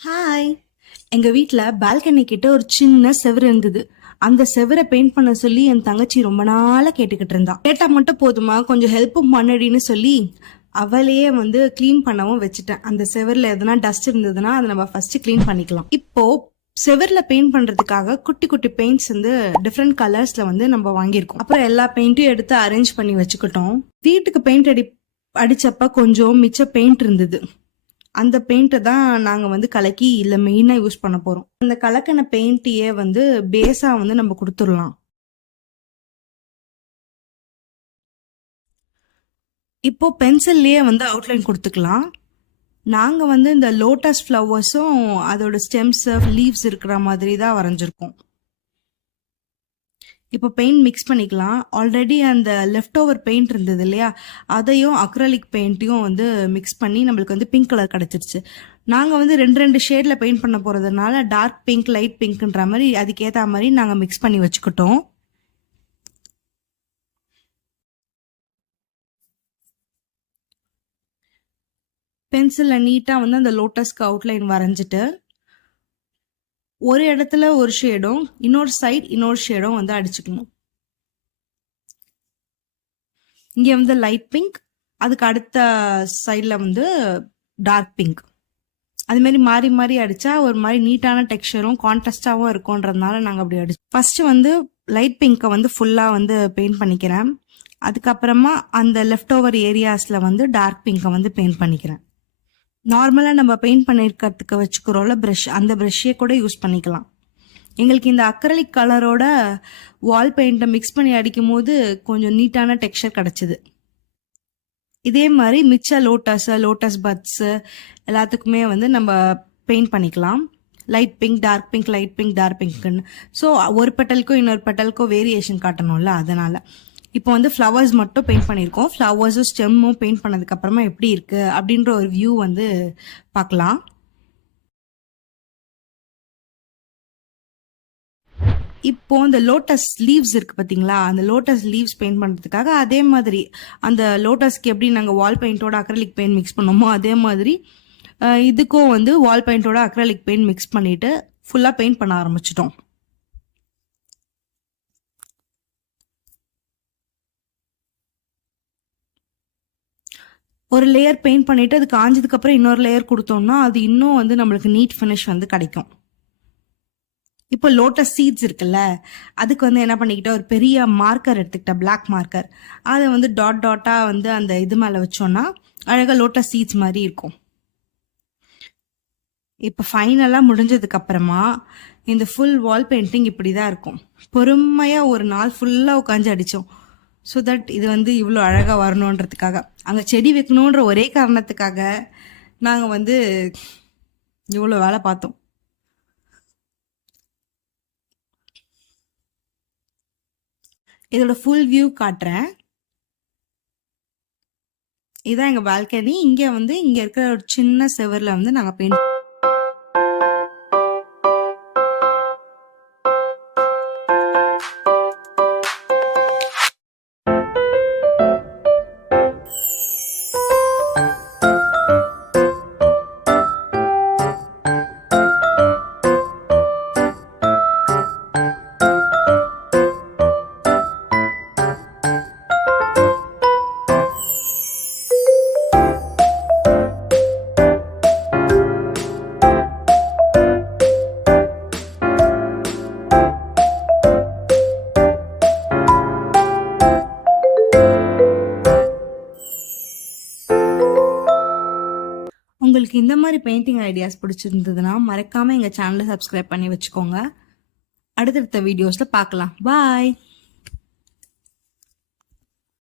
Hi. எங்க வீட்ல balcony கிட்ட ஒரு சின்ன செவுரு இருந்தது. அந்த செவரை பெயிண்ட் பண்ண சொல்லி என் தங்கச்சி ரொம்ப நாளா கேட்டுக்கிட்டு இருந்தா. கேட்டா மட்டும் போதுமா, கொஞ்சம் ஹெல்ப்பும் பண்ணடின்னு சொல்லி அவளையே கிளீன் பண்ணவும் வச்சுட்டேன். அந்த செவர்ல எதனா டஸ்ட் இருந்ததுன்னா அதை நம்ம ஃபர்ஸ்ட் கிளீன் பண்ணிக்கலாம். இப்போ செவர்ல பெயிண்ட் பண்றதுக்காக குட்டி குட்டி பெயிண்ட்ஸ் டிஃப்ரெண்ட் கலர்ஸ்ல நம்ம வாங்கியிருக்கோம். அப்புறம் எல்லா பெயிண்ட்டையும் எடுத்து அரேஞ்ச் பண்ணி வச்சுக்கிட்டோம். வீட்டுக்கு பெயிண்ட் அடிச்சப்ப கொஞ்சம் மிச்ச பெயிண்ட் இருந்தது. அந்த பெயிண்ட்டை தான் நாங்கள் கலக்கி இல்லை மெயினாக யூஸ் பண்ண போகிறோம். அந்த கலக்கின பெயிண்ட்டையே பேஸாக நம்ம கொடுத்துடலாம். இப்போ பென்சில்லையே அவுட்லைன் கொடுத்துக்கலாம். நாங்கள் இந்த லோட்டஸ் ஃப்ளவர்ஸும் அதோட ஸ்டெம்ஸ் லீவ்ஸ் இருக்கிற மாதிரி தான் வரைஞ்சிருக்கோம். இப்போ பெயிண்ட் மிக்ஸ் பண்ணிக்கலாம். ஆல்ரெடி அந்த லெஃப்ட் ஓவர் பெயிண்ட் இருந்தது இல்லையா, அதையும் அக்ரலிக் பெயிண்ட்டையும் மிக்ஸ் பண்ணி நம்மளுக்கு பிங்க் கலர் கிடச்சிருச்சு. நாங்கள் ரெண்டு ஷேடில் பெயிண்ட் பண்ண போகிறதுனால டார்க் பிங்க் லைட் பிங்க்ன்ற மாதிரி அதுக்கேற்ற மாதிரி நாங்கள் மிக்ஸ் பண்ணி வச்சுக்கிட்டோம். பென்சிலில் நீட்டாக அந்த லோட்டஸ்க்கு அவுட்லைன் வரைஞ்சிட்டு ஒரு இடத்துல ஒரு ஷேடும் இன்னொரு ஷேடும் அடிச்சுக்கணும். இங்கே லைட் பிங்க், அதுக்கு அடுத்த சைடில் டார்க் பிங்க். அதுமாரி மாறி மாறி அடித்தா ஒரு மாதிரி நீட்டான டெக்ஸ்சரும் கான்ட்ராஸ்டாகவும் இருக்கும்ன்றதுனால நாங்கள் அப்படி அடிச்சோம். ஃபஸ்ட்டு லைட் பிங்கை ஃபுல்லாக பெயிண்ட் பண்ணிக்கிறேன். அதுக்கப்புறமா அந்த லெஃப்ட் ஓவர் ஏரியாஸில் டார்க் பிங்கை பெயிண்ட் பண்ணிக்கிறேன். நார்மலாக நம்ம பெயிண்ட் பண்ணியிருக்கிறதுக்கு வச்சுக்கிறோம்ல ப்ரஷ், அந்த ப்ரஷ்ஷே கூட யூஸ் பண்ணிக்கலாம். எங்களுக்கு இந்த அக்ரலிக் கலரோட வால் பெயிண்ட்டை மிக்ஸ் பண்ணி அடிக்கும் போது கொஞ்சம் நீட்டான டெக்ஸ்சர் கிடச்சிது. இதே மாதிரி மிச்ச லோட்டஸ் பட்ஸு எல்லாத்துக்குமே நம்ம பெயிண்ட் பண்ணிக்கலாம். Light pink, dark pink, light pink, dark பிங்க்னு. ஸோ ஒரு பெட்டலுக்கும் இன்னொரு பெட்டலுக்கும் வேரியேஷன் காட்டணும்ல, அதனால் இப்போ ஃப்ளவர்ஸ் மட்டும் பெயிண்ட் பண்ணியிருக்கோம். ஃப்ளவர்ஸும் ஸ்டெம்மும் பெயிண்ட் பண்ணதுக்கப்புறமா எப்படி இருக்குது அப்படின்ற ஒரு வியூ பார்க்கலாம். இப்போ இந்த லோட்டஸ் லீவ்ஸ் இருக்குது பார்த்தீங்களா, அந்த லோட்டஸ் லீவ்ஸ் பெயிண்ட் பண்ணுறதுக்காக அதே மாதிரி அந்த லோட்டஸ்க்கு எப்படி நாங்கள் வால் பெயிண்டோட அக்ரலிக் பெயிண்ட் மிக்ஸ் பண்ணோமோ அதே மாதிரி இதுக்கும் வால் பெயிண்டோட அக்ரலிக் பெயிண்ட் மிக்ஸ் பண்ணிவிட்டு ஃபுல்லாக பெயிண்ட் பண்ண ஆரம்பிச்சிட்டோம். ஒரு லேயர் பெயிண்ட் பண்ணிவிட்டு அது காஞ்சதுக்கப்புறம் இன்னொரு லேயர் கொடுத்தோம்னா அது இன்னும் நம்மளுக்கு நீட் ஃபினிஷ் கிடைக்கும். இப்போ லோட்டஸ் சீட்ஸ் இருக்குல்ல, அதுக்கு என்ன பண்ணிக்கிட்டேன், ஒரு பெரிய மார்க்கர் எடுத்துக்கிட்டேன், பிளாக் மார்க்கர். அதை டாட் டாட்டாக அந்த இது மேலே வச்சோன்னா அழகாக லோட்டஸ் சீட்ஸ் மாதிரி இருக்கும். இப்போ ஃபைனலாக முடிஞ்சதுக்கப்புறமா இந்த ஃபுல் வால் பெயிண்டிங் இப்படி தான் இருக்கும். பொறுமையாக ஒரு நாள் ஃபுல்லாக உட்காந்து அடித்தோம். ஸோ தட் இது இவ்வளோ அழகாக வரணுன்றதுக்காக, அங்கே செடி வைக்கணுன்ற ஒரே காரணத்துக்காக நாங்கள் இவ்வளோ வேலை பார்த்தோம். இதோட ஃபுல் வியூ காட்டுறேன். இதுதான் எங்கள் பால்கனி. இங்கே இங்கே இருக்கிற ஒரு சின்ன செவரில் நாங்கள் பெயிண்ட் உங்களுக்கு இந்த மாதிரி பெயிண்டிங் ஐடியாஸ் பிடிச்சிருந்ததுன்னா மறக்காம எங்க சேனலை சப்ஸ்கிரைப் பண்ணி வச்சுக்கோங்க. அடுத்தடுத்த வீடியோஸ்ல பார்க்கலாம். பாய்.